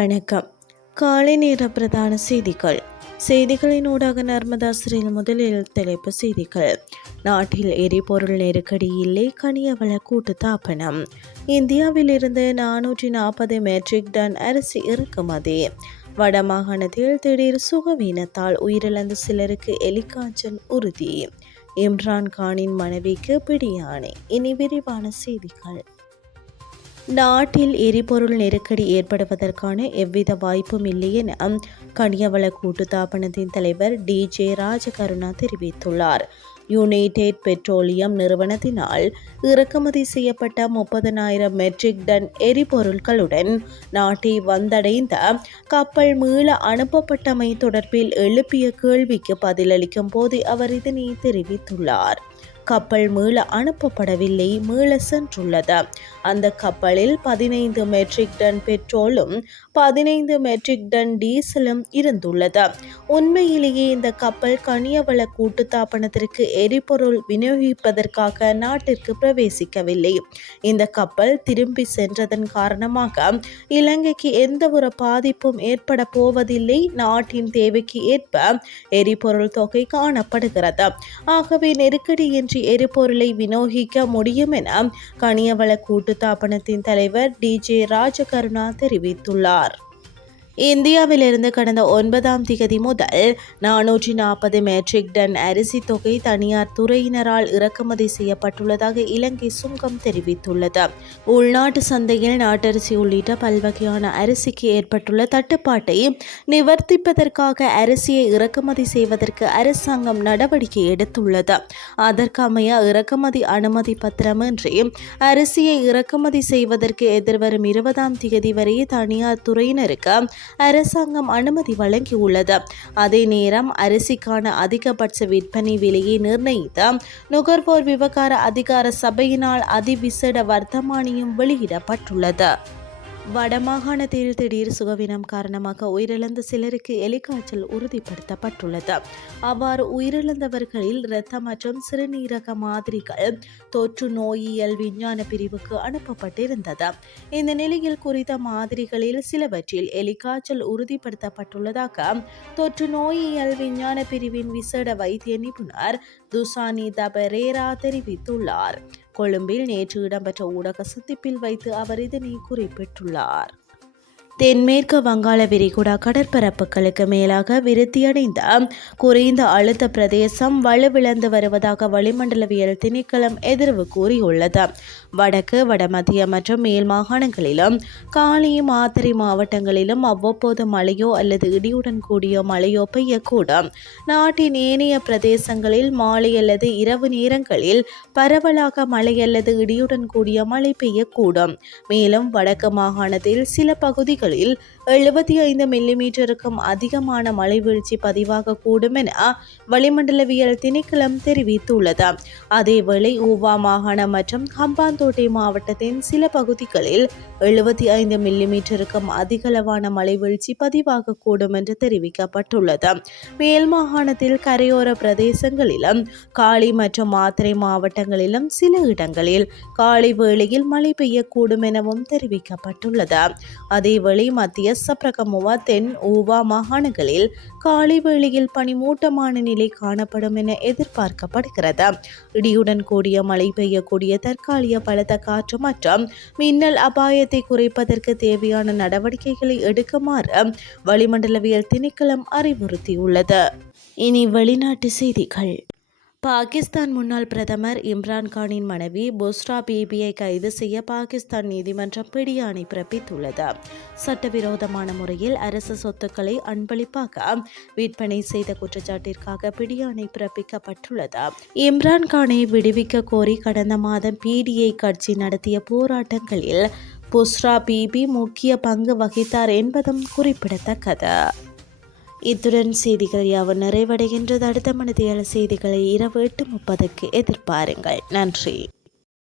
வணக்கம். காலை நேர பிரதான செய்திகள். செய்திகளின் ஊடாக நர்மதா சிறையில் முதலில் தலைப்பு செய்திகள். நாட்டில் எரிபொருள் நெருக்கடி இல்லை கனியவள கூட்டு தாபனம். இந்தியாவிலிருந்து நானூற்றி நாற்பது மெட்ரிக் டன் அரிசி இறக்குமதி. வடமாகாணத்தில் திடீர் சுகவீனத்தால் உயிரிழந்த சிலருக்கு எலிக்காய்ச்சல் உறுதி. இம்ரான் கானின் மனைவிக்கு பிடியாணை. இனி விரிவான செய்திகள். நாட்டில் எரிபொருள் நெருக்கடி ஏற்படுவதற்கான எவ்வித வாய்ப்பும் இல்லை என கனியவள கூட்டுத்தாபனத்தின் தலைவர் டி ஜே ராஜகருணா தெரிவித்துள்ளார். யுனைடெட் பெட்ரோலியம் நிறுவனத்தினால் இறக்குமதி செய்யப்பட்ட முப்பதனாயிரம் மெட்ரிக் டன் எரிபொருட்களுடன் நாட்டை வந்தடைந்த கப்பல் மீள அனுப்பப்பட்டமை தொடர்பில் எழுப்பிய கேள்விக்கு பதிலளிக்கும் போது அவர் இதனை தெரிவித்துள்ளார். கப்பல் மீள அனுப்பப்படவில்லை மீள சென்றுள்ளது. அந்த கப்பலில் பதினைந்து மெட்ரிக் டன் பெட்ரோலும் பதினைந்து மெட்ரிக் டன் டீசலும் இருந்துள்ளது. உண்மையிலேயே இந்த கப்பல் கனியவள கூட்டுத்தாபனத்திற்கு எரிபொருள் விநியோகிப்பதற்காக நாட்டிற்கு பிரவேசிக்கவில்லை. இந்த கப்பல் திரும்பி சென்றதன் காரணமாக இலங்கைக்கு எந்த ஒரு பாதிப்பும் ஏற்பட போவதில்லை நாட்டின் தேவைக்கு ஏற்ப எரிபொருள் தொகை காணப்படுகிறது. ஆகவே நெருக்கடியின்றி எரிபொருளை விநியோகிக்க முடியும் என கனியவள கூட்டுத்தாபனத்தின் தலைவர் டி ஜே ராஜகருணா தெரிவித்துள்ளார். இந்தியாவிலிருந்து கடந்த ஒன்பதாம் திகதி முதல் நானூற்றி நாற்பது மெட்ரிக் டன் அரிசி தொகை தனியார் துறையினரால் இறக்குமதி செய்யப்பட்டுள்ளதாக இலங்கை சுங்கம் தெரிவித்துள்ளது. உள்நாட்டு சந்தையில் நாட்டரிசி உள்ளிட்ட பல்வகையான அரிசிக்கு ஏற்பட்டுள்ள தட்டுப்பாட்டை நிவர்த்திப்பதற்காக அரிசியை இறக்குமதி செய்வதற்கு அரசாங்கம் நடவடிக்கை எடுத்துள்ளது. அதற்கமைய இறக்குமதி அனுமதி பத்திரமின்றி அரிசியை இறக்குமதி செய்வதற்கு எதிர்வரும் இருபதாம் திகதி வரை தனியார் துறையினருக்கு அரசாங்கம் அனுமதி வழங்கியுள்ளது. அதே நேரம் அரிசிக்கான அதிகபட்ச விற்பனை விலையை நிர்ணயித்த நுகர்வோர் விவகார அதிகார சபையினால் அதிவிசேட வர்த்தமானியும் வெளியிடப்பட்டுள்ளது. வடமாகாணத்தில் திடீர் சுகவீனம் காரணமாக உயிரிழந்த சிலருக்கு எலிக்காய்ச்சல் உறுதிப்படுத்தப்பட்டுள்ளது. அவ்வாறு உயிரிழந்தவர்களில் இரத்த மற்றும் சிறுநீரக மாதிரிகள் தொற்று நோயியல் விஞ்ஞான பிரிவுக்கு அனுப்பப்பட்டிருந்தது. இந்த நிலையில் குறித்த மாதிரிகளில் சிலவற்றில் எலிக்காய்ச்சல் உறுதிப்படுத்தப்பட்டுள்ளதாக தொற்று நோயியல் விஞ்ஞான பிரிவின் விசேட வைத்திய நிபுணர் துசானி தபரேரா தெரிவித்துள்ளார். கொழும்பில் நேற்று இடம்பெற்ற ஊடக சந்திப்பில் வைத்து அவர் இதனை குறிப்பிட்டுள்ளார். தென்மேற்கு வங்காள விரிகுடா கடற்பரப்புகளுக்கு மேலாக விருத்தியடைந்த குறைந்த அழுத்த பிரதேசம் வலுவிழந்து வருவதாக வளிமண்டலவியல் திணைக்களம் எதிர்வு கூறியுள்ளது. வடக்கு வடமத்திய மற்றும் மேல் மாகாணங்களிலும் காலி மாத்தறை மாவட்டங்களிலும் அவ்வப்போது மழையோ அல்லது இடியுடன் கூடிய மழையோ பெய்யக்கூடும். நாட்டின் ஏனைய பிரதேசங்களில் மாலை அல்லது இரவு நேரங்களில் பரவலாக மழை அல்லது இடியுடன் கூடிய மழை பெய்யக்கூடும். மேலும் வடக்கு மாகாணத்தில் சில பகுதிகள் பகுதிகளில் எழுபத்தி ஐந்து மில்லிமீட்டருக்கும் அதிகமான மழை வீழ்ச்சி பதிவாகக்கூடும் என வளிமண்டலவியல் திணைக்களம் தெரிவித்துள்ளது. அதேவேளை ஊவா மாகாணம் மற்றும் ஹம்பாந்தோட்டை மாவட்டத்தின் சில பகுதிகளில் எழுபத்தி ஐந்து மில்லிமீட்டருக்கும் அதிகளவான மழை வீழ்ச்சி பதிவாகக்கூடும் என்று தெரிவிக்கப்பட்டுள்ளது. மேல் மாகாணத்தில் கரையோர பிரதேசங்களிலும் காளி மற்றும் மாத்திரை மாவட்டங்களிலும் சில இடங்களில் காலை வேளையில் மழை பெய்யக்கூடும் எனவும் தெரிவிக்கப்பட்டுள்ளது. அதேவேளை காலை மத்திய சப்ரகமுவா தென் ஊவா மாகாணங்களில் காலை வேளையில் பனிமூட்டமான நிலை காணப்படும் என எதிர்பார்க்கப்படுகிறது. இடியுடன் கூடிய மழை பெய்யக்கூடிய தற்காலிக பலத்த காற்று மற்றும் மின்னல் அபாயத்தை குறைப்பதற்கு தேவையான நடவடிக்கைகளை எடுக்குமாறு வளிமண்டலவியல் திணைக்களம் அறிவுறுத்தியுள்ளது. இனி வெளிநாட்டு செய்திகள். பாகிஸ்தான் முன்னாள் பிரதமர் இம்ரான்கானின் மனைவி புஸ்ரா பிபியை கைது செய்ய பாகிஸ்தான் நீதிமன்றம் பிடியாணை பிறப்பித்துள்ளது. சட்டவிரோதமான முறையில் அரசு சொத்துக்களை அன்பளிப்பாக விற்பனை செய்த குற்றச்சாட்டிற்காக பிடியாணை பிறப்பிக்கப்பட்டுள்ளது. இம்ரான்கானை விடுவிக்க கோரி கடந்த மாதம் பிடிஐ கட்சி நடத்திய போராட்டங்களில் புஸ்ரா பிபி முக்கிய பங்கு வகித்தார் என்பதும் குறிப்பிடத்தக்கது. இத்துடன் செய்திகள் யாவும் நிறைவடைகின்றது. அடுத்த மனதியால செய்திகளை இரவு எட்டு முப்பதுக்கு எதிர்பாருங்கள். நன்றி.